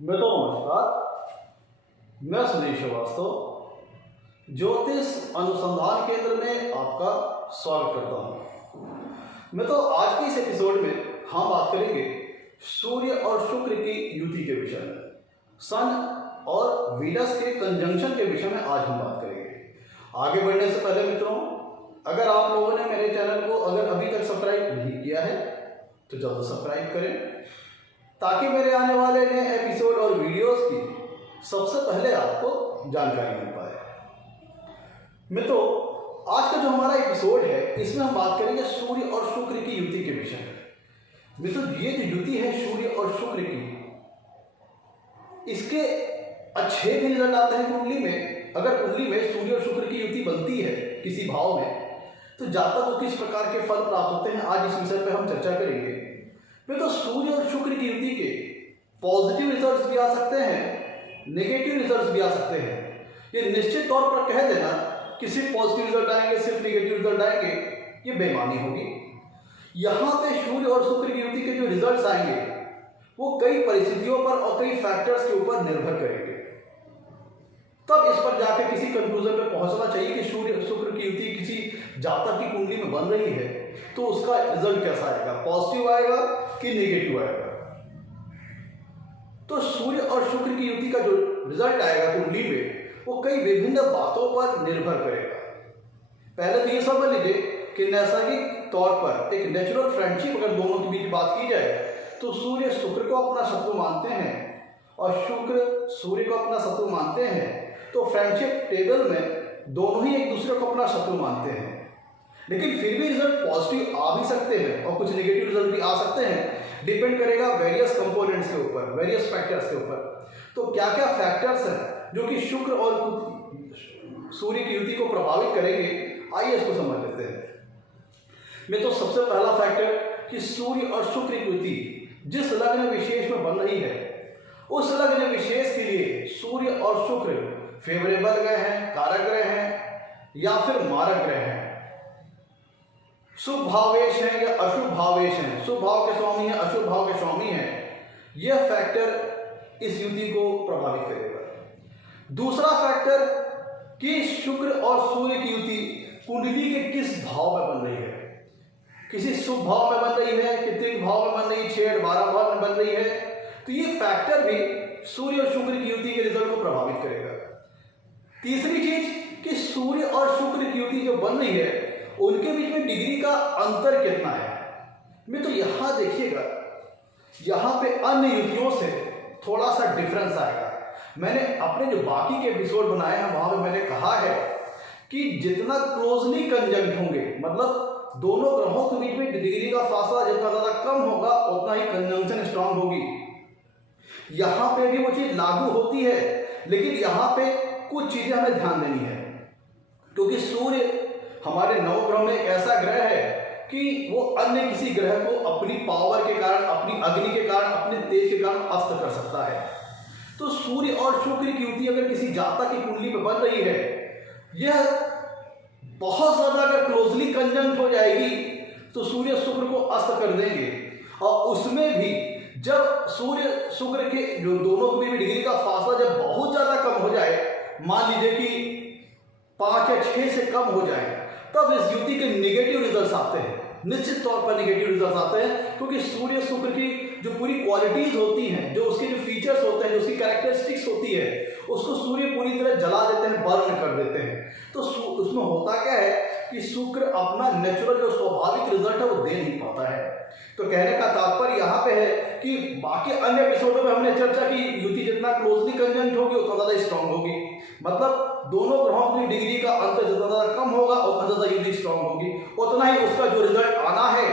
नमस्कार। मैं सुनील श्रीवास्तव ज्योतिष अनुसंधान केंद्र में आपका स्वागत करता हूँ। आज की इस एपिसोड में हम बात करेंगे सूर्य और शुक्र की युति के विषय में, सन और वीनस के कंजंक्शन के विषय में आज हम बात करेंगे। आगे बढ़ने से पहले मित्रों, अगर आप लोगों ने मेरे चैनल को अभी तक सब्सक्राइब नहीं किया है तो जल्द सब्सक्राइब करें, ताकि मेरे आने वाले नए एपिसोड और वीडियोस की सबसे पहले आपको जानकारी मिल पाए। मित्रों, आज का जो हमारा एपिसोड है इसमें हम बात करेंगे सूर्य और शुक्र की युति के विषय में। मित्रों, ये जो युति है सूर्य और शुक्र की, इसके अच्छे भी रिजल्ट आते हैं कुंडली में। अगर कुंडली में सूर्य और शुक्र की युति बनती है किसी भाव में, तो जातक को किस प्रकार के फल प्राप्त होते हैं, आज इस विषय पर हम चर्चा करेंगे। तो सूर्य और शुक्र की युति के पॉजिटिव रिजल्ट्स भी आ सकते हैं, नेगेटिव रिजल्ट्स भी आ सकते हैं। ये निश्चित तौर पर कह देना कि सिर्फ पॉजिटिव रिजल्ट आएंगे, सिर्फ नेगेटिव रिजल्ट आएंगे, ये बेईमानी होगी। यहाँ पे सूर्य और शुक्र की युति के जो रिजल्ट्स आएंगे वो कई परिस्थितियों पर और कई फैक्टर्स के ऊपर निर्भर करेंगे। तब इस पर जाकर किसी कंक्लूजन पे पहुंचना चाहिए कि सूर्य शुक्र की युति किसी जातक की कुंडली में बन रही है तो उसका रिजल्ट कैसा आएगा, पॉजिटिव आएगा कि नेगेटिव आएगा। तो सूर्य और शुक्र की युति का जो रिजल्ट आएगा कुंडली में, वो कई विभिन्न बातों पर निर्भर करेगा। पहले तो ये समझ लीजिए कि नैसर्गिक तौर पर एक नेचुरल फ्रेंडशिप अगर दोनों के बीच बात की जाए तो सूर्य शुक्र को अपना शत्रु मानते हैं और शुक्र सूर्य को अपना शत्रु मानते हैं, तो फ्रेंडशिप टेबल में दोनों ही एक दूसरे को अपना शत्रु मानते हैं। लेकिन फिर भी रिजल्ट पॉजिटिव आ भी सकते हैं और कुछ नेगेटिव रिजल्ट भी आ सकते हैं। डिपेंड करेगा वेरियस कंपोनेंट्स के ऊपर, वेरियस फैक्टर्स के ऊपर। तो क्या क्या फैक्टर्स हैं जो कि शुक्र और सूर्य की युति को प्रभावित करेंगे, आइए इसको समझ लेते हैं। तो सबसे पहला फैक्टर कि सूर्य और शुक्र की युति जिस लग्न विशेष में बन रही है, उस लग्न विशेष के लिए सूर्य और शुक्र फेवरेबल ग्रह हैं, कारक ग्रह हैं या फिर मारक ग्रह हैं, शुभ भावेश हैं या अशुभ भावेश हैं, शुभ भाव के स्वामी हैं, अशुभ भाव के स्वामी हैं, यह फैक्टर इस युति को प्रभावित करेगा। दूसरा फैक्टर कि शुक्र और सूर्य की युति कुंडली के किस भाव में बन रही है, किसी शुभ भाव में बन रही है, कितने भाव में बन रही है, 6, 12 भाव में बन रही है, तो ये फैक्टर भी सूर्य और शुक्र की युति के रिजल्ट को प्रभावित करेगा। तीसरी चीज कि सूर्य और शुक्र की युति जो बन रही है उनके बीच में डिग्री का अंतर कितना है। तो यहां देखिएगा, यहां पे अन्य युतियों से थोड़ा सा डिफरेंस आएगा। मैंने अपने जो बाकी के एपिसोड बनाए हैं वहां पे मैंने कहा है कि जितना क्लोजली कंजंक्ट होंगे, मतलब दोनों ग्रहों के बीच में डिग्री का फासला जितना ज्यादा कम होगा उतना ही कंजंक्शन स्ट्रांग होगी। यहां पे भी वो चीज लागू होती है, लेकिन यहां पे कुछ चीजें हमें ध्यान देनी है, क्योंकि सूर्य हमारे नवग्रह में एक ऐसा ग्रह है कि वो अन्य किसी ग्रह को अपनी पावर के कारण, अपनी अग्नि के कारण, अपने तेज के कारण अस्त कर सकता है। तो सूर्य और शुक्र की युति अगर किसी जातक की कुंडली में बन रही है, यह बहुत ज्यादा अगर क्लोजली कंजंक्ट हो जाएगी तो सूर्य शुक्र को अस्त कर देंगे। और उसमें भी जब सूर्य शुक्र के जो दोनों के बीच डिग्री का फासला जब बहुत ज्यादा कम हो जाए, मान लीजिए कि 5 या 6 से कम हो जाए, तब इस युति के नेगेटिव रिजल्ट्स आते हैं। निश्चित तौर पर नेगेटिव रिजल्ट्स आते हैं, क्योंकि सूर्य शुक्र की जो पूरी क्वालिटीज होती हैं, जो उसके जो फीचर्स होते हैं, जो उसकी कैरेक्टरिस्टिक्स होती है, उसको सूर्य पूरी तरह जला देते हैं, बर्न कर देते हैं। तो उसमें होता क्या है कि शुक्र अपना नेचुरल जो स्वाभाविक रिजल्ट है वो दे नहीं पाता है। तो कहने का तात्पर्य यहाँ पे है कि बाकी अन्य एपिसोडों में हमने चर्चा की युति जितना क्लोजली कंजंक्ट होगी उतना ज्यादा स्ट्रांग होगी, मतलब दोनों ग्रहों की डिग्री का अंतर जितना ज्यादा कम होगा उतना ज्यादा युति स्ट्रांग होगी, उतना ही उसका जो रिजल्ट आना है,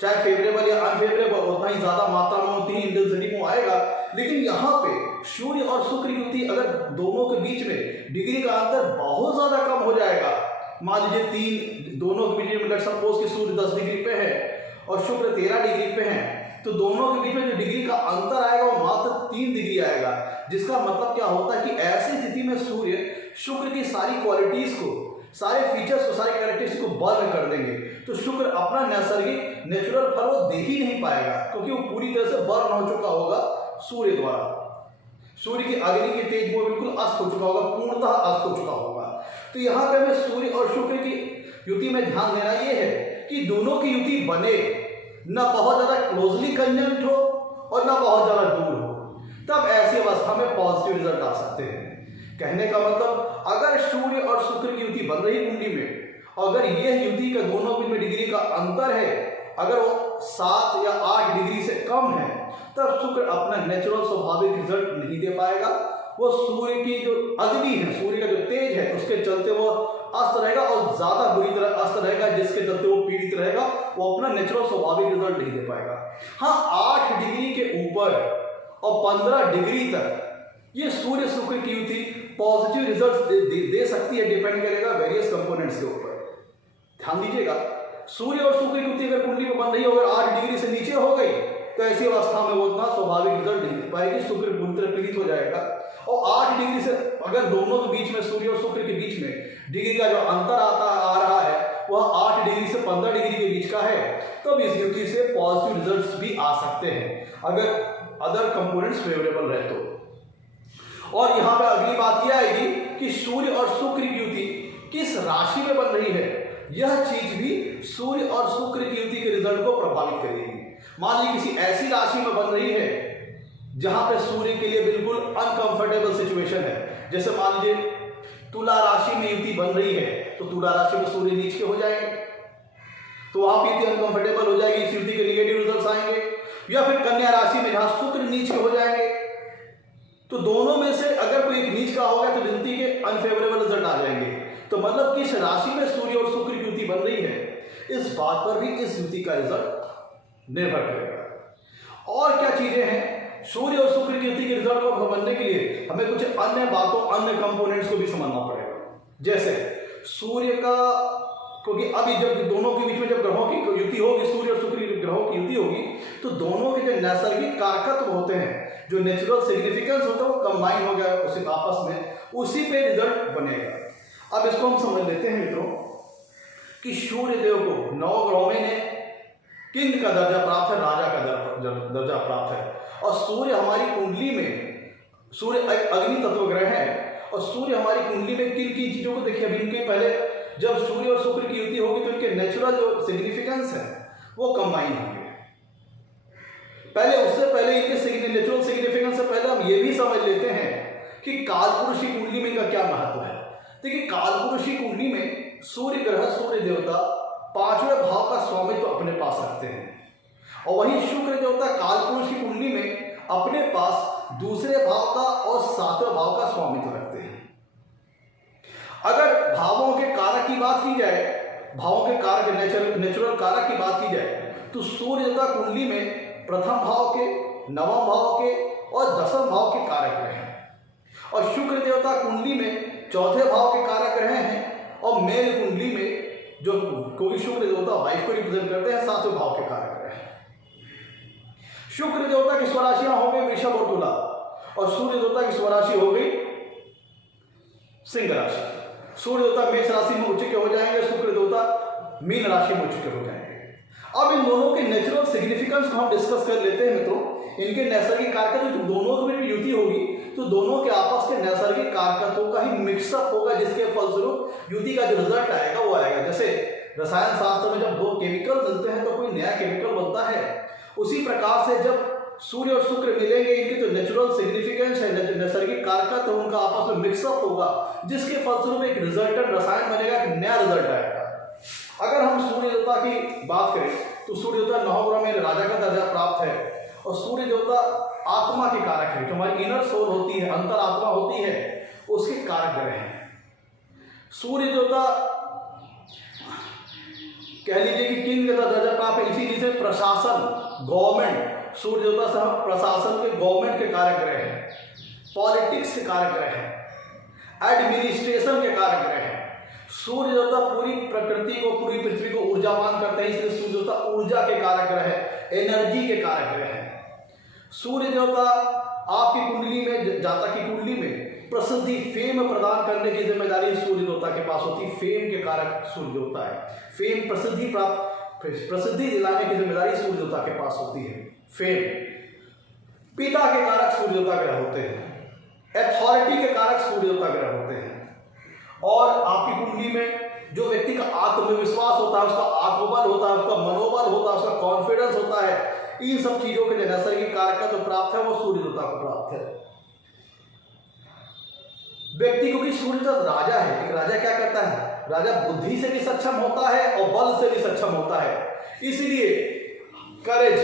चाहे फेवरेबल या अनफेवरेबल, उतना ही ज्यादा मात्रा में, उतनी ही इंटेंसिटी में आएगा। लेकिन यहाँ पे सूर्य और शुक्र की युति अगर दोनों के बीच में डिग्री का अंतर बहुत ज्यादा कम हो जाएगा, मान लीजिए 3, दोनों के बीच में सपोज कि सूर्य 10 डिग्री पे है और शुक्र 13 डिग्री पे है, तो दोनों के बीच में जो डिग्री का अंतर आएगा वो मात्र 3 डिग्री आएगा। जिसका मतलब क्या होता है कि ऐसी स्थिति में सूर्य शुक्र की सारी क्वालिटीज को, सारे फीचर्स को, सारे कैरेक्टरिस्टिक्स को बर्न कर देंगे। तो शुक्र अपना नैसर्गिक नेचुरल फल वो दे ही नहीं पाएगा, क्योंकि वो पूरी तरह से बर्न हो चुका होगा सूर्य द्वारा। सूर्य की अग्नि की तेज वो बिल्कुल अस्त हो चुका होगा, पूर्णतः अस्त हो चुका होगा। तो यहाँ पे हमें सूर्य और शुक्र की युति में ध्यान देना ये है कि दोनों की युति बने, न बहुत ज्यादा क्लोजली कंजंक्ट हो और न बहुत ज्यादा दूर हो, तब ऐसी अवस्था में पॉजिटिव रिजल्ट आ सकते हैं। कहने का मतलब अगर सूर्य और शुक्र की युति बन रही कुंडली में, अगर यह युति का दोनों में डिग्री का अंतर है, अगर वो 7 या 8 डिग्री से कम है, तब शुक्र अपना नेचुरल स्वाभाविक रिजल्ट नहीं दे पाएगा। वो सूर्य की जो अग्नि है, सूर्य का जो तेज है, उसके चलते वो अस्त रहेगा और ज्यादा बुरी तरह अस्त रहेगा, जिसके चलते वो पीड़ित रहेगा, वो अपना नेचुरल स्वाभाविक रिजल्ट नहीं दे पाएगा। हाँ, 8 डिग्री के ऊपर और 15 डिग्री तक ये सूर्य शुक्र की युति पॉजिटिव रिजल्ट दे सकती है, डिपेंड करेगा वेरियस कंपोनेंट्स के ऊपर। ध्यान दीजिएगा, सूर्य और शुक्र की युति अगर कुंडली में बन रही हो, अगर 8 डिग्री से नीचे हो गई, तो ऐसी अवस्था में वो उतना स्वाभाविक रिजल्ट नहीं दे पाएगी, शुक्र पूरी तरह पीड़ित हो जाएगा। और 8 डिग्री से अगर दोनों के बीच में, सूर्य और शुक्र के बीच में डिग्री का जो अंतर आ रहा है वह 8 डिग्री से 15 डिग्री के बीच का है, तब इस युति से पॉजिटिव रिजल्ट्स भी आ सकते हैं, अगर अदर कंपोनेंट्स फेवरेबल रहे तो। और यहाँ पे अगली बात यह आएगी कि सूर्य और शुक्र की युति किस राशि में बन रही है, यह चीज भी सूर्य और शुक्र की युति के रिजल्ट को प्रभावित करेगी। मान लीजिए किसी ऐसी राशि में बन रही है जहां पे सूर्य के लिए बिल्कुल अनकंफर्टेबल सिचुएशन है, जैसे मान लीजिए तुला राशि में युति बन रही है, तो तुला राशि में सूर्य नीच के हो जाएंगे, तो वहां पर युति अनकंफर्टेबल हो जाएगी, इस युति के नेगेटिव रिजल्ट्स आएंगे। या फिर कन्या राशि में जहां शुक्र नीच के हो जाएंगे, तो दोनों में से अगर कोई एक नीच का होगा तो युति के अनफेवरेबल रिजल्ट आ जाएंगे। तो मतलब कि इस राशि में सूर्य और शुक्र की युति बन रही है, इस बात पर भी इस युति का रिजल्ट निर्भर करेगा। और क्या चीजें हैं, सूर्य और शुक्र की युति के रिजल्ट को बनने के लिए हमें कुछ अन्य बातों, अन्य कंपोनेंट्स को भी समझना पड़ेगा। जैसे सूर्य का, क्योंकि अभी जब दोनों के बीच में जब ग्रहों की युति होगी, सूर्य और शुक्र के ग्रहों की युति होगी, तो दोनों के जो नैसर्गिक कारकत्व होते हैं, जो नेचुरल सिग्निफिकेंस होता है, वो कंबाइन हो गया उसी आपस में, उसी पे रिजल्ट बनेगा। अब इसको हम समझ लेते हैं मित्रों कि सूर्य देव को 9 ग्रहों में किंग का दर्जा प्राप्त है, राजा का दर्जा प्राप्त है। और सूर्य हमारी कुंडली में, सूर्य अग्नि तत्व ग्रह है, और सूर्य हमारी कुंडली में किन किन चीजों को देखिए, अभी इनके पहले जब सूर्य और शुक्र की युति होगी तो इनके नेचुरल जो सिग्निफिकेंस है वो कंबाइन होंगे। पहले उससे पहले इनके नेचुरल सिग्निफिकेंस से पहले हम ये भी समझ लेते हैं कि कालपुरुष की कुंडली में इनका क्या महत्व है। देखिए, कालपुरुष की कुंडली में सूर्य ग्रह, सूर्य देवता 5वें भाव का स्वामित्व अपने पास रखते हैं, और वही शुक्र देवता कालपुरुष की कुंडली में अपने पास दूसरे भाव का और 7वें भाव का स्वामित्व रखते हैं। अगर भावों के कारक की बात की जाए, भावों के कारक, नेचुरल कारक की बात की जाए, तो सूर्य देवता कुंडली में प्रथम भाव के, नवम भाव के और 10वें भाव के कारक रहे हैं, और शुक्र देवता कुंडली में 4थे भाव के कारक रहे हैं, और मेल कुंडली में जो, क्योंकि शुक्र देवता वाइफ को रिप्रेजेंट करते हैं, 7वें भाव के कारक रहे हैं। शुक्र देवता की स्वराशियां हो गई वृषभ और तुला, और सूर्य देवता की स्वराशि हो गई सिंह राशि। सूर्य देवता मेष राशि में उच्च के हो जाएंगे, शुक्र देवता मीन राशि में उच्च के हो जाएंगे। अब इन दोनों के नेचुरल सिग्निफिकेंस को हम डिस्कस कर लेते हैं मित्रों। इनके नैसर्गिक कारकत्व, दोनों की भी युति होगी तो दोनों के आपस के नैसर्गिक कारकत्वों का ही मिक्सअप होगा, जिसके फलस्वरूप युति का जो रिजल्ट आएगा वो आएगा। जैसे रसायन शास्त्र में जब 2 केमिकल मिलते हैं तो कोई नया केमिकल बनता है, उसी प्रकार से जब सूर्य और शुक्र मिलेंगे, इनके जो नेचुरल सिग्निफिकेंस है, नैसर्गिक कारकत्व, उनका आपस में मिक्सअप होगा, जिसके फलस्वरूप एक रिजल्टेंट रसायन बनेगा, एक नया रिजल्ट आएगा। अगर हम सूर्य देवता की बात करें तो सूर्य देवता 9 ग्रह में राजा का दर्जा प्राप्त है, और सूर्य देवता आत्मा के कारक है, जो हमारी इनर सोल होती है, अंतर आत्मा होती है, उसके कारक ग्रह हैं। सूर्य देवता कह लीजिए कि किंग का दर्जा प्राप्त है, इसीलिए से प्रशासन, गवर्नमेंट, सूर्य देवता से हम प्रशासन के, गवर्नमेंट के कारक ग्रह हैं, पॉलिटिक्स के कारक ग्रह हैं, एडमिनिस्ट्रेशन के कारक ग्रह हैं। सूर्य देवता पूरी प्रकृति को, पूरी पृथ्वी को ऊर्जावान करते हैं, इसलिए सूर्य देवता ऊर्जा के कारक ग्रह है, एनर्जी के कारक ग्रह है। सूर्य देवता आपकी कुंडली में, जातक की कुंडली में प्रसिद्धि, फेम प्रदान करने की जिम्मेदारी सूर्य देवता के पास होती है। फेम के कारक सूर्य देवता है, फेम, प्रसिद्धि प्राप्त, प्रसिद्धि दिलाने की जिम्मेदारी सूर्य देवता के पास होती है। फेम, पिता के कारक सूर्य देवता ग्रह होते हैं। अथॉरिटी के कारक सूर्य देवता ग्रह होते हैं। और आपकी कुंडली में जो व्यक्ति का आत्मविश्वास होता है, उसका आत्मबल होता है, उसका मनोबल होता है, उसका कॉन्फिडेंस होता है, इन सब चीजों के लिए नैसर्गिक कारक जो प्राप्त है वो सूर्य देवता को प्राप्त है। व्यक्ति को भी सूर्य देवता राजा है। एक राजा क्या करता है? राजा बुद्धि से भी सक्षम होता है और बल से भी सक्षम होता है। इसलिए करेज,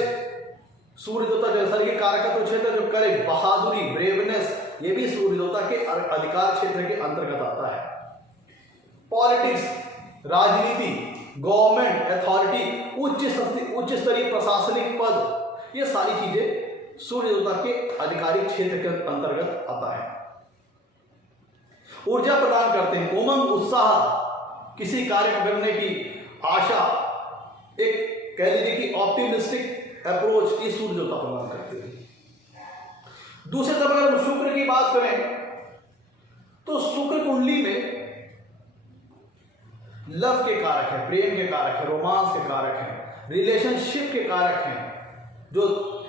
सूर्य देवता नैसर्गिक कारक तो क्षेत्र जो करेज, बहादुरी, ब्रेवनेस, ये भी सूर्य देवता के अधिकार क्षेत्र के अंतर्गत आता है। पॉलिटिक्स, राजनीति, गवर्नमेंट अथॉरिटी, उच्च स्तरीय प्रशासनिक पद, ये सारी चीजें सूर्य देवता के आधिकारिक क्षेत्र के अंतर्गत आता है। ऊर्जा प्रदान करते हैं, उमंग, उत्साह, किसी कार्य करने की आशा, एक कह लीजिए कि ऑप्टिमिस्टिक अप्रोच, ये सूर्य देवता प्रदान करते हैं। दूसरी तरफ अगर हम शुक्र की बात करें तो शुक्र कुंडली में लव के कारक है, प्रेम के कारक है, रोमांस के कारक है, रिलेशनशिप के कारक हैं। जो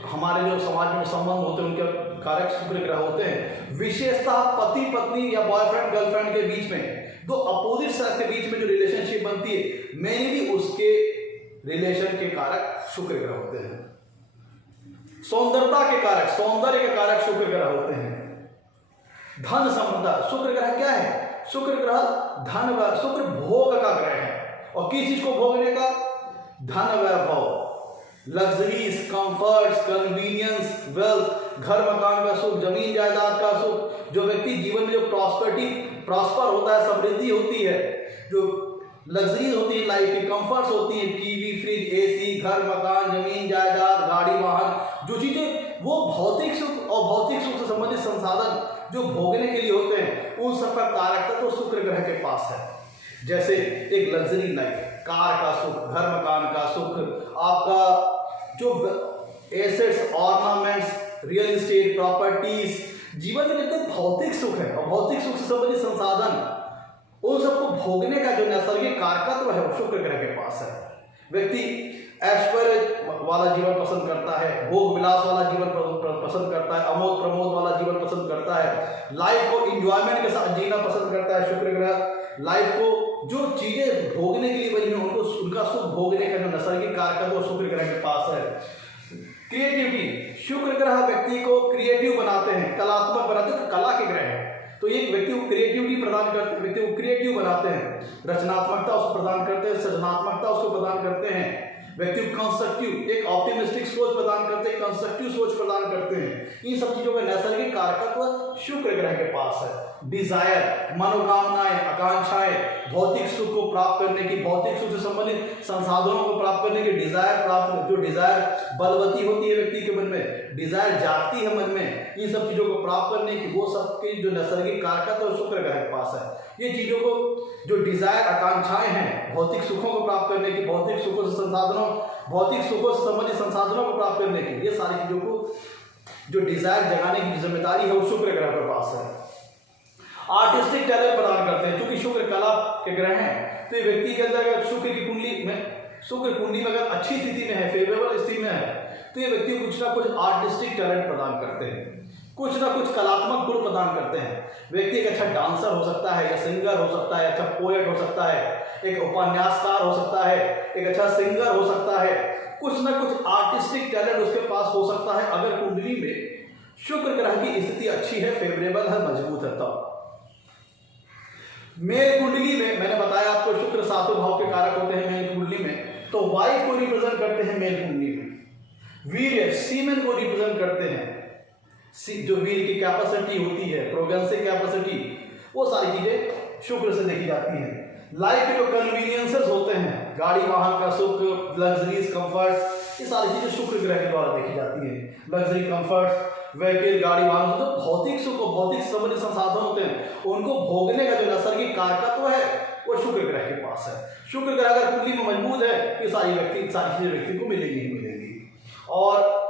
हमारे जो समाज में संबंध होते हैं उनके कारक शुक्र ग्रह होते हैं। विशेषतः पति पत्नी या बॉयफ्रेंड गर्लफ्रेंड के बीच में, दो अपोजिट सेक्स के बीच में जो रिलेशनशिप बनती है, मेनली उसके रिलेशन के कारक शुक्र ग्रह होते हैं। सौंदर्यता के कारक, सौंदर्य के कारक शुक्र ग्रह होते हैं। धन संपदा, शुक्र ग्रह क्या है? शुक्र ग्रह धन व शुक्र भोग का ग्रह है। और किस चीज को भोगने का? धन वैभव, लग्जरीज, कंफर्ट्स, कन्वीनियंस, वेल्थ, घर मकान का सुख, जमीन जायदाद का सुख। जो व्यक्ति जीवन में जो प्रॉस्पर होता है, समृद्धि होती है, जो लग्जरीज होती है लाइफ की, कंफर्ट्स होती है, टीवी, फ्रिज, एसी, घर मकान, जमीन जायदाद, गाड़ी वाहन, जो चीजें वो भौतिक सुख और भौतिक सुख से संबंधित संसाधन जो भोगने के लिए होते हैं, उन सब का कारक तो शुक्र ग्रह के पास है। जैसे एक लग्जरी लाइफ, कार का सुख, घर मकान का सुख, आपका जो assets, ornaments, real estate, properties, जीवन में जितने भौतिक सुख है और भौतिक सुख से संबंधित संसाधन, उन सबको भोगने का जो नैसर्गिक कारकत्व है वो शुक्र ग्रह के पास है। व्यक्ति ऐश्वर्य वाला जीवन पसंद करता है, भोग विलास वाला जीवन पसंद करता है, अमोद प्रमोद वाला जीवन पसंद करता है, लाइफ को इंजॉयमेंट के साथ जीना पसंद करता है। शुक्र ग्रह लाइफ को जो चीजें भोगने के लिए बनी है उनको उनका सुख भोगने का जो नैसर्गिक कारक वो शुक्र ग्रह के पास है। क्रिएटिविटी, शुक्र ग्रह व्यक्ति को क्रिएटिव बनाते हैं, कलात्मक बनाते हैं, कला के ग्रह है। तो ये व्यक्ति को क्रिएटिविटी प्रदान करते हैं, व्यक्ति को क्रिएटिव बनाते हैं, रचनात्मकता उसको प्रदान करते हैं, सृजनात्मकता उसको प्रदान करते हैं। व्यक्ति को कंस्ट्रक्टिव, एक ऑप्टिमिस्टिक सोच प्रदान करते हैं, कंस्ट्रक्टिव सोच प्रदान करते हैं। इन सब चीजों का नैसर्गिक कारकत्व शुक्र ग्रह के पास है। डिजायर, मनोकामनाएं, आकांक्षाएं, भौतिक सुख को प्राप्त करने की, भौतिक सुख से संबंधित संसाधनों को प्राप्त करने की डिजायर प्राप्त, जो डिजायर बलवती होती है व्यक्ति के मन में, डिजायर जागती है मन में, इन सब चीजों को प्राप्त करने की, वो सबके जो नैसर्गिक कारकत्व है शुक्र ग्रह के पास है। ये चीजों को जो डिजायर, आकांक्षाएं हैं, भौतिक सुखों को प्राप्त करने की, भौतिक सुखों से संसाधनों, भौतिक सुखों से संबंधित संसाधनों को प्राप्त करने की, ये सारी चीजों को जो डिजायर जगाने की जिम्मेदारी है वो शुक्र ग्रह के पास है। आर्टिस्टिक टैलेंट प्रदान करते हैं, क्योंकि शुक्र कला के ग्रह हैं, तो ये व्यक्ति के अंदर अगर शुक्र की कुंडली में अगर अच्छी स्थिति में है, फेवरेबल स्थिति में है, तो ये व्यक्ति कुछ ना कुछ आर्टिस्टिक टैलेंट प्रदान करते हैं, कुछ ना कुछ कलात्मक गुण प्रदान करते हैं। व्यक्ति एक अच्छा डांसर हो सकता है, या सिंगर हो सकता है, अच्छा पोएट हो सकता है, एक उपन्यासकार हो सकता है, एक अच्छा सिंगर हो सकता है, कुछ ना कुछ आर्टिस्टिक टैलेंट उसके पास हो सकता है अगर कुंडली में शुक्र ग्रह की स्थिति अच्छी है, फेवरेबल है, मजबूत है। तब मेल कुंडली में मैंने बताया आपको शुक्र सातों भाव के कारक होते हैं मेल कुंडली में, तो वाइफ को रिप्रेजेंट करते हैं मेल कुंडली में। वीर्य, सीमेन को रिप्रेजेंट करते हैं, जो वीर की कैपेसिटी होती है, प्रोग्रेसिव कैपेसिटी, वो सारी चीजें शुक्र से देखी जाती हैं। लाइफ के जो कन्वीनियंसेस होते हैं, गाड़ी वाहन का सुख, लग्जरीज, कंफर्ट, ये सारी चीजें शुक्र ग्रह के द्वारा देखी जाती हैं। लग्जरी, कंफर्ट, व्हीकल, गाड़ी वाहन, जो भौतिक सुख और भौतिक संबंधित संसाधन होते हैं, उनको भोगने का जो नैसर्गिक कारकत्व है वो शुक्र ग्रह के पास है। शुक्र ग्रह अगर कुंडली में मजबूत है, ये सारी चीजें व्यक्ति को मिलेगी ही मिलेगी। और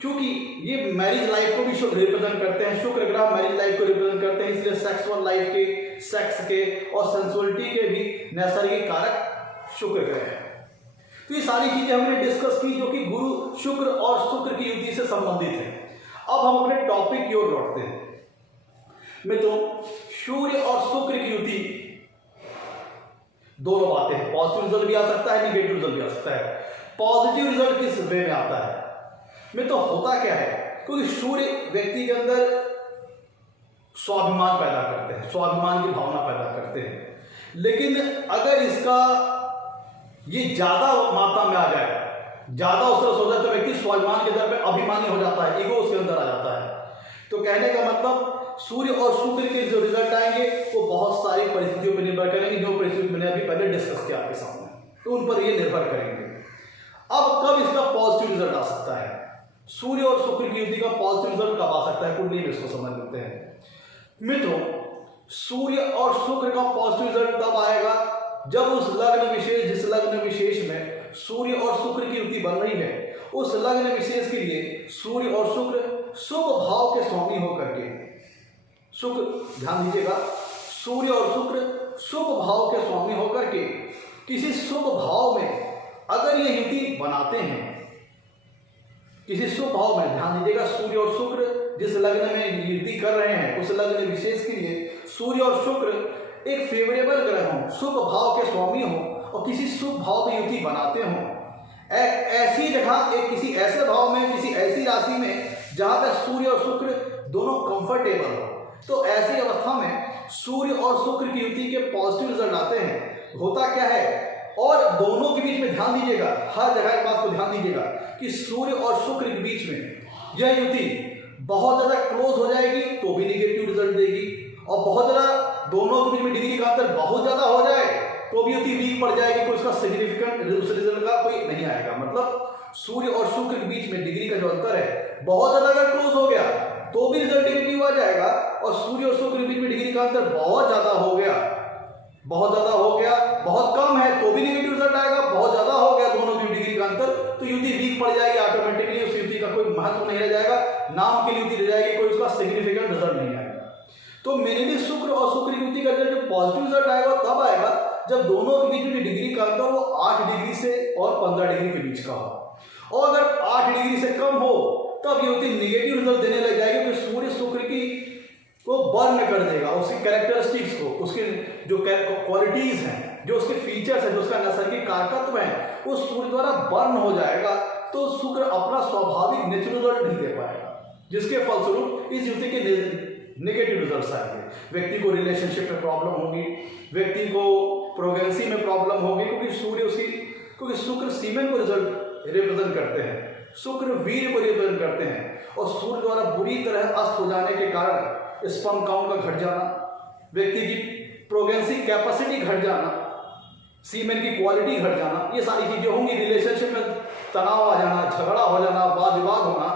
क्योंकि ये मैरिज लाइफ को भी रिप्रेजेंट करते हैं, शुक्र ग्रह मैरिज लाइफ को रिप्रेजेंट करते हैं, इसलिए सेक्सुअल लाइफ के, सेक्स के और सेंसुअलिटी के भी नैसर्गिक कारक शुक्र ग्रह है। तो ये सारी चीजें हमने डिस्कस की जो कि गुरु, शुक्र और शुक्र की युति से संबंधित है। अब हम अपने टॉपिक की ओर लौटते हैं। मित्रों, सूर्य और शुक्र की युति दोनों बातें हैं, पॉजिटिव रिजल्ट भी आ सकता है, निगेटिव रिजल्ट भी आ सकता है। पॉजिटिव रिजल्ट किस वे में आता है मित्रों, होता क्या है, क्योंकि सूर्य व्यक्ति के अंदर स्वाभिमान पैदा करते हैं, स्वाभिमान की भावना पैदा करते हैं। लेकिन अगर इसका ये ज्यादा मात्रा में आ जाए, ज्यादा उस तरह हो जाए, तो व्यक्ति स्वाभिमान के दर पे अभिमानी हो जाता है, ईगो उसके अंदर आ जाता है। तो कहने का मतलब सूर्य और शुक्र के जो रिजल्ट आएंगे वो बहुत सारी परिस्थितियों पर निर्भर करेंगे, जो परिस्थिति मैंने अभी पहले डिस्कस किया आपके सामने, तो उन पर ये निर्भर करेंगे। अब कब इसका पॉजिटिव रिजल्ट आ सकता है, सूर्य और शुक्र की युति का पॉजिटिव रिजल्ट कब आ सकता है, कुंडली में इसको समझ लेते हैं। मित्रों, सूर्य और शुक्र का पॉजिटिव रिजल्ट तब आएगा जब उस लग्न विशेष, जिस लग्न विशेष में सूर्य और शुक्र की युति बन रही है, उस लग्न विशेष के लिए सूर्य और शुक्र शुभ भाव के स्वामी होकर के, शुक्र ध्यान दीजिएगा, सूर्य और शुक्र शुभ भाव के स्वामी होकर के किसी शुभ भाव में अगर ये युति बनाते हैं, किसी शुभ भाव में, ध्यान दीजिएगा, सूर्य और शुक्र जिस लग्न में युति कर रहे हैं उस लग्न विशेष के लिए सूर्य और शुक्र एक फेवरेबल ग्रह हो, शुभ भाव के स्वामी हो और किसी शुभ भाव में युति बनाते हो, ऐसी जगह, एक किसी ऐसे भाव में, किसी ऐसी राशि में जहां पर सूर्य और शुक्र दोनों कंफर्टेबल हो, तो ऐसी अवस्था में सूर्य और शुक्र की युति के पॉजिटिव रिजल्ट आते हैं। होता क्या है, और दोनों के बीच में ध्यान दीजिएगा, हर जगह एक बात को ध्यान दीजिएगा कि सूर्य और शुक्र के बीच में यह युति बहुत ज्यादा क्लोज हो जाएगी तो भी नेगेटिव रिजल्ट देगी, और बहुत ज्यादा दोनों के बीच में डिग्री का अंतर बहुत ज्यादा हो जाए तो भी युति वीक पड़ जाएगी, कोई उसका सिग्निफिकेंट रिजल्ट का कोई नहीं आएगा। मतलब सूर्य और शुक्र के बीच में डिग्री का जो अंतर है बहुत ज्यादा अगर क्लोज हो गया तो भी रिजल्ट नेगेटिव आ जाएगा, और सूर्य और शुक्र के बीच में डिग्री का अंतर बहुत ज्यादा हो गया, बहुत ज्यादा हो गया, बहुत कम है तो भी नेगेटिव रिजल्ट आएगा, बहुत ज्यादा हो गया दोनों की डिग्री का अंतर तो युति वीक पड़ जाएगी, ऑटोमेटिकली उस युति का कोई महत्व नहीं रह जाएगा, नाम के लिए युति रह जाएगी, कोई उसका सिग्निफिकेंट रिजल्ट नहीं आएगा। तो मेनली शुक्र और शुक्र की युति का जो पॉजिटिव रिजल्ट आएगा तब आएगा जब दोनों के बीच में डिग्री का अंतर वो 8 डिग्री से और 15 डिग्री के बीच का हो, और अगर 8 डिग्री से कम हो तब युति नेगेटिव रिजल्ट देने लग जाएगी, तो सूर्य शुक्र की को बर्न कर देगा, उसकी कैरेक्टरिस्टिक्स को, उसके जो क्वालिटीज हैं, जो उसके फीचर्स हैं, जो उसका नैसर्गिक कारकत्व है, वो सूर्य द्वारा बर्न हो जाएगा, तो शुक्र अपना स्वाभाविक नेचुरल रिजल्ट नहीं दे पाएगा, जिसके फलस्वरूप इस युति के नेगेटिव रिजल्ट्स आएंगे। व्यक्ति को रिलेशनशिप में प्रॉब्लम होगी, व्यक्ति को प्रोग्रेसी में प्रॉब्लम होगी, क्योंकि शुक्र सीमेन को रिप्रेजेंट करते हैं, शुक्र वीर को रिप्रेजेंट करते हैं, और सूर्य द्वारा बुरी तरह अस्त हो जाने के कारण स्पर्म काउंट का घट जाना, व्यक्ति की प्रोग्रेसी कैपेसिटी घट जाना, सीमेन की क्वालिटी घट जाना, ये सारी चीजें होंगी। रिलेशनशिप में तनाव आ जाना, झगड़ा हो जाना, वाद विवाद होना,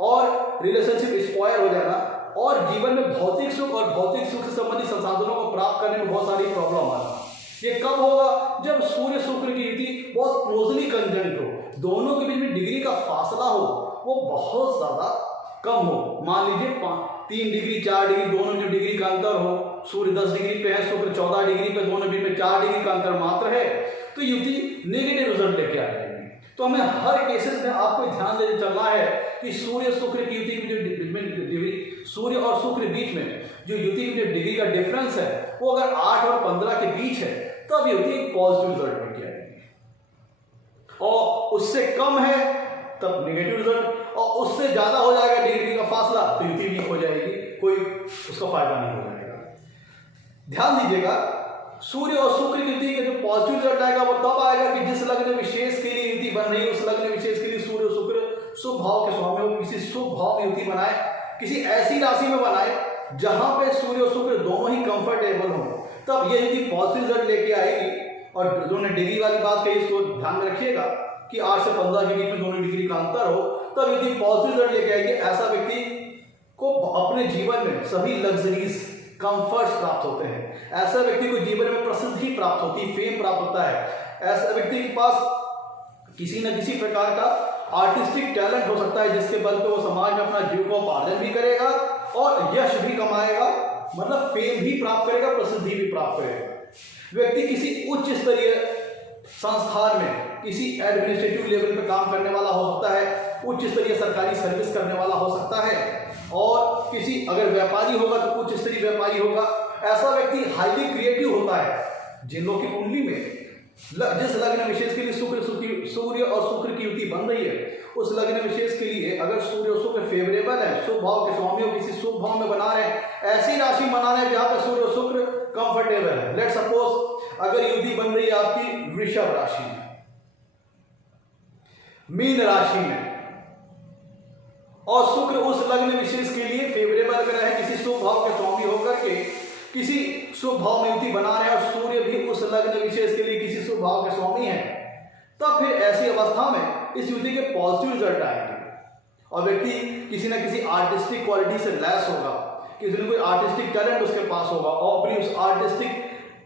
और रिलेशनशिप स्पॉयल हो जाना, और जीवन में भौतिक सुख और भौतिक सुख से संबंधित संसाधनों को प्राप्त करने में बहुत सारी प्रॉब्लम आना। ये कब होगा, जब सूर्य शुक्र की युति बहुत क्लोजली कंजंक्ट हो, दोनों के बीच में डिग्री का फासला हो वो बहुत ज्यादा कम हो। मान लीजिए 3 डिग्री 4 डिग्री दोनों में जो डिग्री का अंतर हो, सूर्य 10 डिग्री पे है, शुक्र 14 डिग्री पे, दोनों बीच में 4 डिग्री का अंतर मात्र है, तो युति नेगेटिव रिजल्ट लेके आ जाएगी। तो हमें हर केसेस में आपको ध्यान देने चलना है कि सूर्य शुक्र की युति की जो सूर्य और शुक्र के बीच में जो युति की जो डिग्री का डिफरेंस है वो अगर 8 और 15 के बीच है तब युति एक पॉजिटिव रिजल्ट लेके आएगी, और उससे कम है तब नेगेटिव रिजल्ट, और उससे ज्यादा हो जाएगा डिग्री का फासला तो युति वीक हो जाएगी, कोई उसका फायदा नहीं हो जाएगा। ध्यान दीजिएगा, सूर्य और शुक्र की युति का जो पॉजिटिव रिजल्ट आएगा वो तब आएगा कि जिस लग्न विशेष के लिए युति बन रही है उस लग्न विशेष के लिए सूर्य और शुक्र शुभ भाव के स्वामी हो, किसी शुभ भाव में युति बनाए, किसी ऐसी राशि में बनाए जहां पे सूर्य और शुक्र दोनों ही कंफर्टेबल हो, तब यह युति पॉजिटिव रिजल्ट लेके आएगी। और जो ने डिग्री वाली बात कही इसको ध्यान में रखिएगा कि 8 से 15 के बीच में दोनों डिग्री का अंतर हो तब युति पॉजिटिव रिजल्ट लेके आएगी। ऐसा व्यक्ति को अपने जीवन में सभी लग्जरीज कंफर्ट्स प्राप्त होते हैं, ऐसा व्यक्ति को जीवन में प्रसिद्धि प्राप्त होती है, फेम प्राप्त होता है, ऐसा व्यक्ति के पास किसी न किसी प्रकार का आर्टिस्टिक टैलेंट हो सकता है जिसके बल पे वो समाज में अपना जीविकोपार्जन भी करेगा और यश भी कमाएगा, मतलब फेम भी प्राप्त करेगा, प्रसिद्धि भी प्राप्त करेगा। व्यक्ति किसी उच्च स्तरीय संस्थान में किसी एडमिनिस्ट्रेटिव लेवल पे काम करने वाला हो सकता है, उच्च स्तरीय सरकारी सर्विस करने वाला हो सकता है, और किसी अगर व्यापारी होगा तो उच्च स्तरीय व्यापारी होगा। ऐसा व्यक्ति हाईली क्रिएटिव होता है। जिन लोगों की कुंडली में जिस लग्न विशेष के लिए सूर्य और शुक्र की युति बन रही है, उस लग्न विशेष के लिए अगर सूर्य और शुक्र फेवरेबल है, शुभ भाव के स्वामी हो, किसी शुभ भाव में बना रहे हैं, ऐसी राशि बना रहे हैं जहां पर सूर्य और शुक्र कंफर्टेबल है। लेट सपोज अगर युति बन रही है आपकी वृषभ राशि में, मीन राशि में, और शुक्र उस लग्न विशेष के लिए फेवरेबल ग्रह है, किसी शुभ भाव के स्वामी होकर के किसी शुभ भाव में युति बना रहे हैं, और सूर्य भी उस लग्न विशेष के लिए किसी शुभ भाव के स्वामी है, तब फिर ऐसी अवस्था में इस युति के पॉजिटिव रिजल्ट आएंगे और व्यक्ति किसी न किसी आर्टिस्टिक क्वालिटी से लैस होगा, किसी न कोई आर्टिस्टिक टैलेंट उसके पास होगा, और अपनी उस आर्टिस्टिक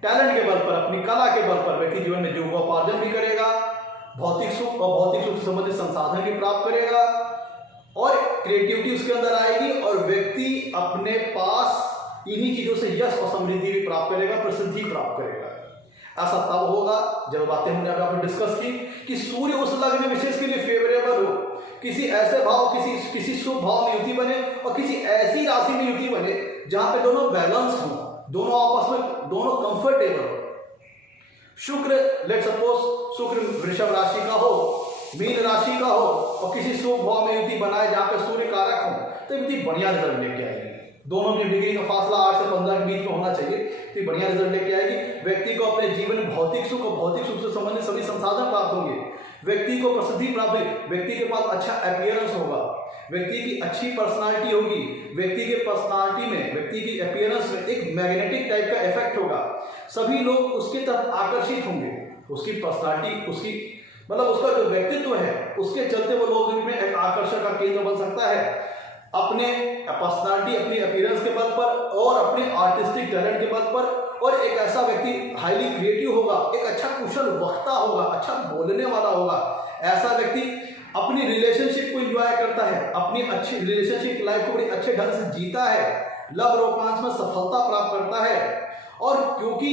टैलेंट के बल पर, अपनी कला के बल पर व्यक्ति जीवन में जीवकोपार्जन भी करेगा, भौतिक सुख और भौतिक सुख से संबंधित संसाधन भी प्राप्त करेगा, और क्रिएटिविटी उसके अंदर आएगी, और व्यक्ति अपने पास इन्हीं चीजों से यश और समृद्धि भी प्राप्त करेगा, प्रसिद्धि प्राप्त करेगा। ऐसा तब होगा जब बातें हमने अभी डिस्कस की कि सूर्य उस लग्न विशेष के लिए फेवरेबल हो, किसी ऐसे भाव, किसी शुभ भाव में युति बने, और किसी ऐसी राशि में युति बने जहां पे दोनों बैलेंस हो, दोनों आपस में दोनों कंफर्टेबल हो। शुक्र लेट सपोज शुक्र वृषभ राशि का हो, मीन राशि का हो, और किसी शुभ भाव में युति बनाए जहां पे सूर्य कारक हो, तो युति बढ़िया रिजल्ट लेके आएगी। दोनों की डिग्री का फासला 8 से 15 के बीच में होना चाहिए, तो बढ़िया रिजल्ट लेके आएगी। व्यक्ति को अपने जीवन में भौतिक सुख और भौतिक सुख से संबंधित सभी संसाधन प्राप्त होंगे, व्यक्ति को प्रसिद्धि प्राप्त होगी, व्यक्ति के पास अच्छा अपीयरेंस होगा, व्यक्ति की अच्छी पर्सनालिटी होगी, व्यक्ति के पर्सनालिटी में, व्यक्ति की अपीयरेंस में एक मैग्नेटिक टाइप का इफेक्ट होगा, सभी लोग उसके तरफ आकर्षित होंगे, उसकी पर्सनालिटी, उसकी मतलब उसका जो व्यक्तित्व है उसके चलते वो लोगों में एक आकर्षण का केंद्र बन सकता है, अपने पर्सनालिटी, अपनी अपीयरेंस के बल पर और अपने आर्टिस्टिक टैलेंट के बल पर। और एक ऐसा व्यक्ति हाईली क्रिएटिव होगा, एक अच्छा कुशल वक्ता होगा, अच्छा बोलने वाला होगा। ऐसा व्यक्ति अपनी रिलेशनशिप को एंजॉय करता है, अपनी अच्छी रिलेशनशिप लाइफ को बड़ी अच्छे ढंग से जीता है, लव रोमांस में सफलता प्राप्त करता है। और क्योंकि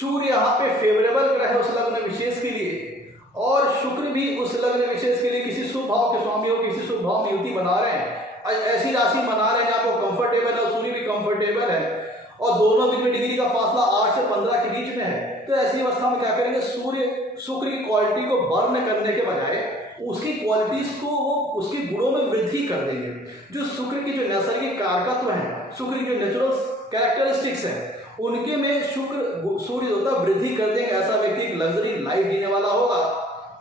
सूर्य यहाँ पे फेवरेबल ग्रह है उस लग्न विशेष के लिए, और शुक्र भी उस लग्न विशेष के लिए किसी शुभ भाव के स्वामी हो, किसी शुभ भाव में युति बना रहे हैं, ऐसी राशि बना रहे हैं जहाँ को कंफर्टेबल है, सूर्य भी कंफर्टेबल है, और दोनों बीच में डिग्री का फासला 8 से 15 के बीच में है, तो ऐसी अवस्था में क्या करेंगे, सूर्य शुक्र की क्वालिटी को बर्न करने के बजाय उसकी क्वालिटीज को वो उसके गुणों में वृद्धि कर देंगे। जो शुक्र की जो नैसर्गिक कारकत्व है, शुक्र की जो नेचुरल कैरेक्टरिस्टिक्स है, उनके में सूर्य होता वृद्धि कर देंगे। ऐसा व्यक्ति एक लग्जरी लाइफ जीने वाला होगा,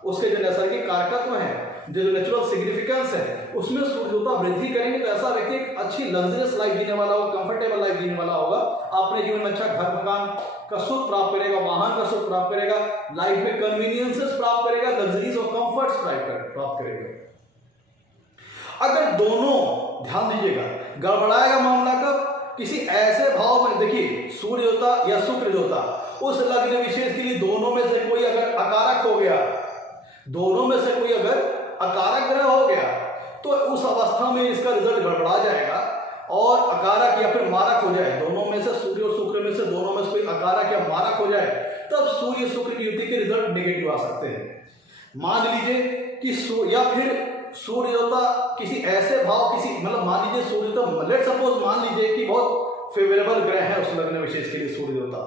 उसके जो नैसर्गिक कारकत्व है, जो नेचुरल सिग्निफिकेंस है, उसमें सूर्यता वृद्धि करेंगे, तो ऐसा व्यक्ति एक अच्छी लग्जरियस लाइफ जीने वाला होगा, कंफर्टेबल लाइफ जीने वाला होगा, अपने जीवन में अच्छा घर मकान का सुख प्राप्त करेगा, वाहन का सुख प्राप्त करेगा, लाइफ में कन्वीनियंसेस प्राप्त करेगा, लग्जरीज और कंफर्ट्स प्राप्त करेगा। अगर दोनों, ध्यान दीजिएगा, गड़बड़ाएगा मामला कब, किसी ऐसे भाव में, देखिए सूर्य होता या शुक्र होता, उस लग्न विशेष के लिए दोनों में से कोई अगर अकारक हो गया, दोनों में से कोई अगर अकारक ग्रह हो गया, तो उस अवस्था में इसका रिजल्ट गड़बड़ा जाएगा, और अकारक या फिर मारक हो जाए, दोनों में से, सूर्य और शुक्र में से दोनों में से कोई अकारक या मारक हो जाए, तब सूर्य शुक्र की युति के रिजल्ट नेगेटिव आ सकते हैं। मान लीजिए कि या फिर सूर्य होता किसी ऐसे भाव, किसी मतलब मान लीजिए सूर्य तो लेट सपोज मान लीजिए कि बहुत फेवरेबल ग्रह है उस लग्न विशेष के लिए सूर्य होता,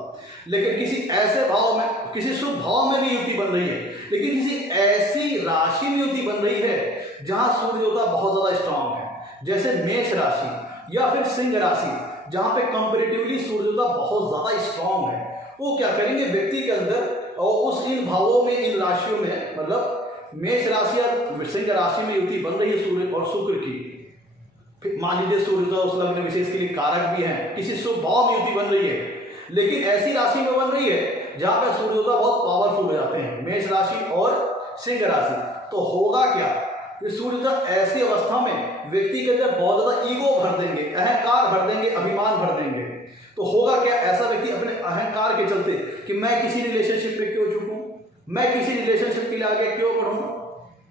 लेकिन किसी ऐसे भाव में, किसी शुभ भाव में भी युति बन रही है, लेकिन किसी ऐसी राशि में युति बन रही है जहां सूर्य होता बहुत ज्यादा स्ट्रांग है, जैसे मेष राशि या फिर सिंह राशि, जहां पे कंपैरेटिवली सूर्य होता बहुत ज्यादा स्ट्रांग है, वो क्या करेंगे, व्यक्ति के अंदर और उस इन भावों में, इन राशियों में, मतलब मेष राशि या सिंह राशि में युति बन रही है सूर्य और शुक्र की, फिर मान लीजिए सूर्य तो उस लग्न विशेष के लिए कारक भी है, किसी शुभ भाव में युति बन रही है, लेकिन ऐसी राशि में बन रही है जहां पर सूर्य बहुत पावरफुल हो जाते हैं, मेष राशि और सिंह राशि, तो होगा क्या, कि सूर्य ऐसी अवस्था में व्यक्ति के अंदर बहुत ज्यादा ईगो भर देंगे, अहंकार भर देंगे, अभिमान भर देंगे। तो होगा क्या, ऐसा व्यक्ति अपने अहंकार के चलते कि मैं किसी रिलेशनशिप में क्यों झुकूं, मैं किसी रिलेशनशिप के लिए आगे क्यों बढ़ूं,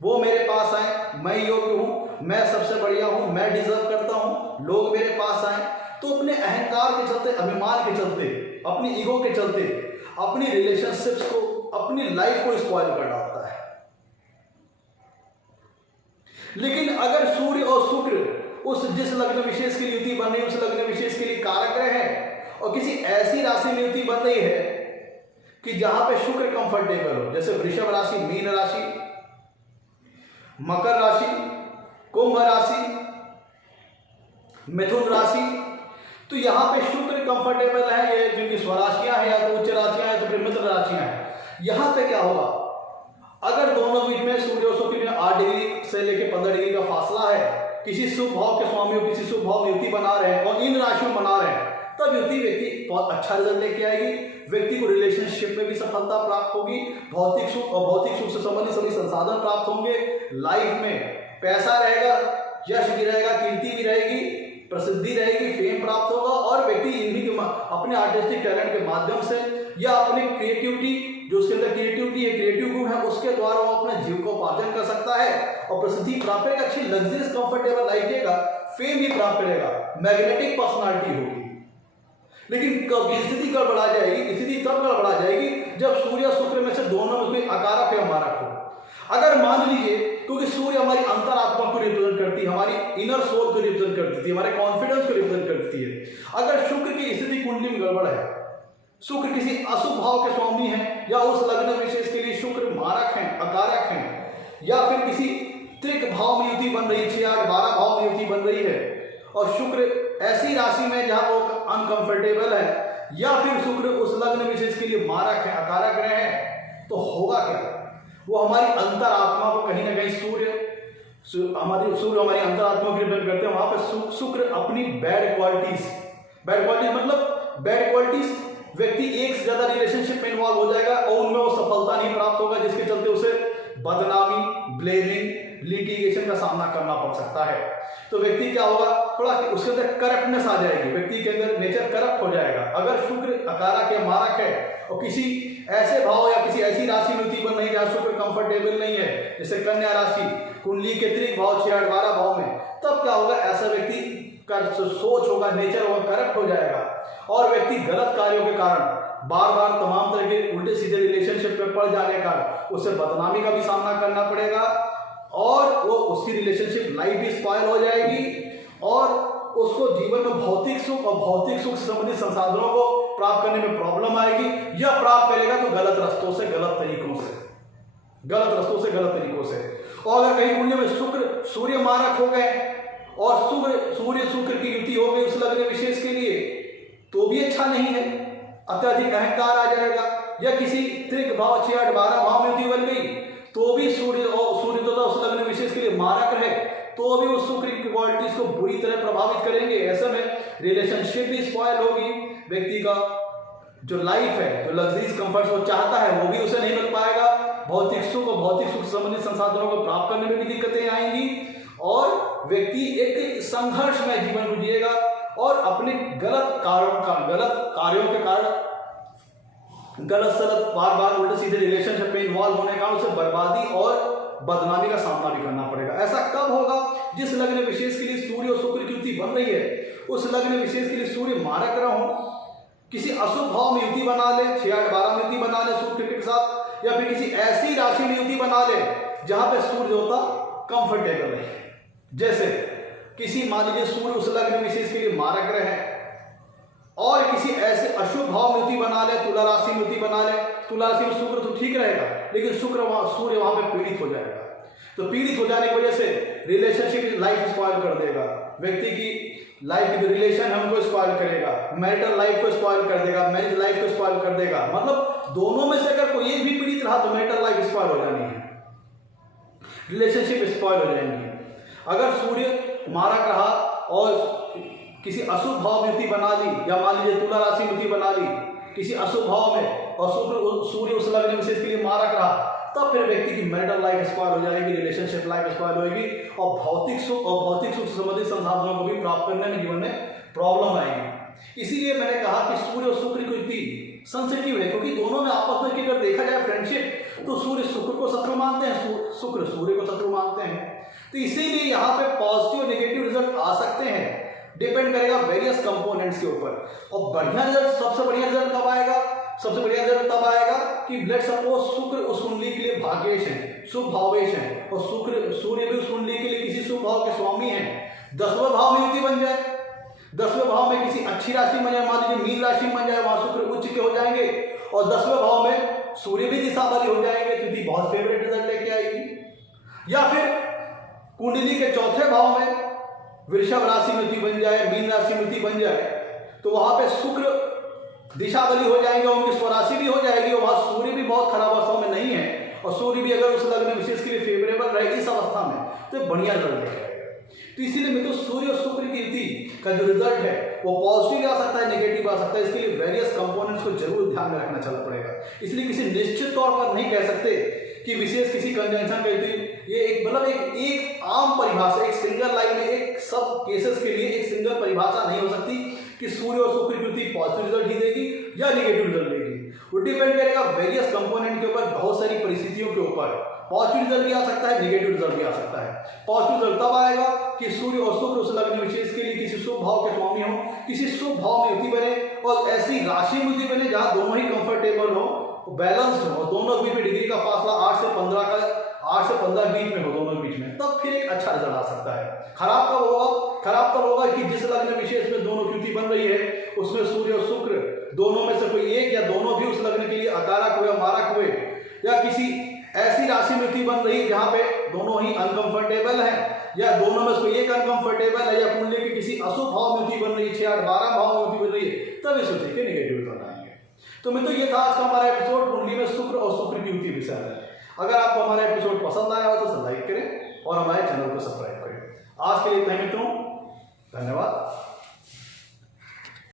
वो मेरे पास आए, मैं योग्य हूं, मैं सबसे बढ़िया हूं, मैं डिजर्व करता हूं, लोग मेरे पास आए, तो अपने अहंकार के चलते, अभिमान के चलते, अपनी ईगो के चलते अपनी रिलेशनशिप्स को, अपनी लाइफ को स्पॉइल कर डालता है। लेकिन अगर सूर्य और शुक्र उस जिस लग्न विशेष की युति बन रही है उस लग्न विशेष के लिए कारक ग्रह है, और किसी ऐसी राशि में युति बन रही है कि जहां पे शुक्र कंफर्टेबल हो, जैसे वृषभ राशि, मीन राशि, मकर राशि, कुंभ राशि, मिथुन राशि, तो यहां पे शुक्र कंफर्टेबल है। ये जिनकी स्वराशियां हैं या तो उच्च राशियां हैं तो फिर मित्र राशियां हैं। यहां पे क्या होगा, अगर दोनों बीच में सूर्य और शुक्र में 8 डिग्री से लेकर 15 डिग्री का फासला है, किसी शुभ भाव के स्वामी और किसी शुभ भाव में युति बना रहे हैं और इन राशियों में बना रहे हैं, तब युति व्यक्ति बहुत अच्छा रिजल्ट लेके आएगी। व्यक्ति को रिलेशनशिप में भी सफलता प्राप्त होगी, भौतिक सुख और भौतिक सुख से संबंधित सभी संसाधन प्राप्त होंगे, लाइफ में पैसा रहेगा, यश भी रहेगा, कीर्ति भी रहेगी, प्रसिद्धि रहेगी, फेम प्राप्त होगा, और व्यक्ति इन्हीं के अपने आर्टिस्टिक टैलेंट के माध्यम से या अपने क्रिएटिविटी, जो उसके अंदर क्रिएटिविटी है, क्रिएटिव गुण है, उसके द्वारा वो अपने जीव को उपार्जन कर सकता है और प्रसिद्धि प्राप्त करेगा, अच्छी लग्जरियस कंफर्टेबल लाइफ जिएगा, फेम भी प्राप्त करेगा, मैग्नेटिक पर्सनालिटी होगी। लेकिन स्थिति गड़बड़ा जाएगी, स्थिति तब गड़बड़ा जाएगी जब सूर्य शुक्र में से दोनों में कोई अकारक या मारक हो। अगर मान लीजिए, क्योंकि सूर्य हमारी अंतरात्मा को रिप्रेजेंट करती है, हमारी इनर सोल को रिप्रेजेंट करती है, हमारे कॉन्फिडेंस को रिप्रेजेंट करती है। अगर शुक्र की स्थिति कुंडली में गड़बड़ है, शुक्र किसी अशुभ भाव के स्वामी है या उस लग्न विशेष के लिए शुक्र मारक है, अकारक है, या फिर किसी त्रिक भाव में युति बन रही है, 6, 8, 12 भाव में युति बन रही है, और शुक्र ऐसी राशि में जहां वो अनकंफर्टेबल है, या फिर शुक्र उस लग्न विशेष के लिए मारक है, अकारक ग्रह है, तो होगा क्या, वो हमारी अंतरात्मा को कहीं ना कहीं सूर्य हमारी अंतरात्मा को रिप्रेजेंट करते हैं। वहां पर शुक्र अपनी बैड क्वालिटीज मतलब बैड क्वालिटीज, व्यक्ति एक से ज्यादा रिलेशनशिप में इन्वॉल्व हो जाएगा और उनमें वो सफलता नहीं प्राप्त होगा, जिसके चलते उसे बदनामी, ब्लेमिंग, लिटिगेशन का सामना करना पड़ सकता है। तो व्यक्ति क्या होगा, थोड़ा उसके अंदर करप्टनेस आ जाएगी, व्यक्ति के अंदर नेचर करप्ट हो जाएगा। अगर शुक्र अकारक या मारक है और किसी ऐसे भाव या किसी ऐसी राशि में युति बन रही है जहां शुक्र कंफर्टेबल नहीं है, जैसे कन्या राशि, कुंडली के त्रिक भाव 6, 8, 12 भाव में, तब क्या होगा, ऐसा व्यक्ति का सोच होगा, नेचर होगा, करप्ट हो जाएगा, और व्यक्ति गलत कार्यों के कारण बार बार तमाम तरह के उल्टे सीधे रिलेशनशिप में पड़ जाने का उसे बदनामी का भी सामना करना पड़ेगा, और वो उसकी रिलेशनशिप लाइफ भी स्पॉइल हो जाएगी, और उसको जीवन में भौतिक सुख और भौतिक सुख से संबंधित संसाधनों को प्राप्त करने में प्रॉब्लम आएगी, या प्राप्त करेगा तो गलत रस्तों से, गलत तरीकों से। और अगर कहीं कुंडली में शुक्र सूर्य मारक हो गए और सूर्य शुक्र की युति हो गई उस लग्न विशेष के लिए, तो भी अच्छा नहीं है, अत्यधिक अहंकार आ जाएगा, या किसी त्रिक भाव 6, 8, 12 भाव में युति बन गई तो भी सूर्य तो उस लग्न विशेष के लिए मारक रहे तो भी उस शुक्र की क्वालिटीज को बुरी तरह प्रभावित करेंगे। ऐसे में रिलेशनशिप भी स्पॉइल होगी, व्यक्ति का जो लाइफ है, जो लग्जरीज कंफर्ट्स वो चाहता है वो भी उसे नहीं मिल पाएगा, भौतिक सुख और भौतिक सुख से संबंधित संसाधनों को प्राप्त करने में भी दिक्कतें आएंगी, और व्यक्ति एक संघर्ष में जीवन को जिएगा और अपने गलत कार्यों के कारण गलत बार बार उल्टे सीधे रिलेशनशिप में इन्वॉल्व होने का उसे बर्बादी और बदनामी का सामना भी करना पड़ेगा। ऐसा कब होगा, जिस लग्न विशेष के लिए सूर्य और शुक्र की युति बन रही है उस लग्न विशेष के लिए सूर्य मारक ग्रह हो, किसी अशुभ भाव में युति बना ले, 6, 8, 12 में युति बना ले शुक्र के साथ, या फिर किसी ऐसी राशि में युति बना ले जहां पे सूर्य देवता कंफर्टेबल रहे। जैसे किसी मान लीजिए सूर्य उस लग्न विशेष के लिए मारक ग्रह है और किसी ऐसे अशुभ भाव में युति बना ले, तुला राशि में युति बना ले, तुला राशि में शुक्र तो ठीक रहेगा, लेकिन सूर्य वहां पे पीड़ित हो जाएगा। तो पीड़ित हो जाने की वजह से रिलेशनशिप लाइफ स्पॉइल कर देगा, व्यक्ति की लाइफ की जो रिलेशन है उनको स्पॉइल करेगा, मैरिटल लाइफ को स्पॉइल कर देगा, मैरिज लाइफ को स्पॉइल कर देगा। मतलब दोनों में से अगर कोई एक भी पीड़ित रहा तो मैरिटल लाइफ स्पॉइल हो जानी है, रिलेशनशिप स्पॉइल हो जाएंगी। अगर सूर्य मारक रहा और किसी अशुभ भाव में युति बना ली, या मान लीजिए तुला राशि में युति बना ली किसी अशुभ भाव में और सूर्य उस लग्न विशेष के लिए मारक रहा, तब फिर व्यक्ति की मैरिटल लाइफ स्पॉइल हो जाएगी, रिलेशनशिप लाइफ स्पॉइल होगी, और भौतिक सुख से संबंधित संसाधनों को भी प्राप्त करने में जीवन में प्रॉब्लम आएगी। इसीलिए मैंने कहा कि सूर्य और शुक्र की युति सेंसिटिव है, क्योंकि दोनों में आपस में अगर देखा जाए फ्रेंडशिप, तो सूर्य शुक्र को शत्रु मानते हैं, शुक्र सूर्य को शत्रु मानते हैं। तो इसीलिए यहाँ पे पॉजिटिव और नेगेटिव रिजल्ट आ सकते हैं, डिपेंड करेगा वेरियस कंपोनेंट्स के ऊपर। और बढ़िया रिजल्ट, सबसे बढ़िया रिजल्ट कब आएगा? सबसे बढ़िया रिजल्ट तब आएगा कि लेट सपोज शुक्र उस कुंडली के लिए भाग्येश है, शुभ भावेश है, और सूर्य भी उस कुंडली के लिए किसी शुभ भाव के स्वामी है, 10वें भाव में युति बन जाए, 10वें भाव में किसी अच्छी राशि में जाए, मान लीजिए मीन राशि में जाए, वहां शुक्र उच्च के हो जाएंगे और 10वें भाव में सूर्य भी दिशा वाली हो जाएंगे, युति बहुत फेवरेट रिजल्ट लेके आएगी। या फिर कुंडली के चौथे भाव में वृषभ राशि में युति बन जाए, मीन राशि में युति बन जाए, तो वहां पे शुक्र दिशा बली हो जाएंगे, उनकी स्वराशि भी हो जाएगी और वहां सूर्य भी बहुत खराब अवस्था में नहीं है और सूर्य भी अगर उस लग्न विशेष के लिए फेवरेबल रहे इस अवस्था में तो बढ़िया रिजल्ट लेके आएगा। तो इसीलिए मित्रों सूर्य और शुक्र की युति का जो रिजल्ट है वो पॉजिटिव आ सकता है, नेगेटिव आ सकता है। इसके लिए वेरियस कंपोनेंट्स को जरूर ध्यान में रखना चलना पड़ेगा। इसलिए किसी निश्चित तौर पर नहीं कह सकते कि विशेष किसी कंजंक्शन का युति, ये एक मतलब एक आम परिभाषा, एक सिंगल लाइन में एक सब केसेस के लिए एक सिंगल परिभाषा नहीं हो सकती कि सूर्य और शुक्र की युति पॉजिटिव रिजल्ट ही देगी या नेगेटिव रिजल्ट देगी। वो डिपेंड करेगा वेरियस कंपोनेंट के ऊपर, बहुत सारी परिस्थितियों के ऊपर। पॉजिटिव रिजल्ट भी आ सकता है, नेगेटिव रिजल्ट भी आ सकता है। पॉजिटिव रिजल्ट तब आएगा कि सूर्य और शुक्र उस लग्न विशेष के लिए किसी शुभ भाव के स्वामी हो, किसी शुभ भाव में युति बने और ऐसी राशि में युति बने जहां दोनों ही कंफर्टेबल हो, बैलेंस्ड हो, दोनों के बीच में डिग्री का फासला 8 से 15 बीच में हो, दोनों के बीच में, तब फिर एक अच्छा रिजल्ट आ सकता है। खराब कब होगा? खराब तब होगा कि जिस लग्न विशेष में दोनों की युति बन रही है उसमें सूर्य और शुक्र दोनों में से कोई एक या दोनों भी उस लग्न के लिए अकारक हुए, मारक हुए, या किसी ऐसी राशि में युति बन रही है जहां पे दोनों ही अनकंफर्टेबल है, या दोनों में से कोई एक अनकंफर्टेबल है, या कुंडली के किसी अशुभ भाव में युति बन रही है, 6, 8, 12 भाव में युति बन रही है, तब इस युति के नेगेटिव रिजल्ट आएंगे। तो मित्रों ये था आज का हमारा एपिसोड कुंडली में शुक्र और शुक्र की युति विषय में। अगर आपको हमारा एपिसोड पसंद आया हो तो लाइक करें और हमारे चैनल को सब्सक्राइब करें। आज के लिए इतना ही मित्रों, धन्यवाद।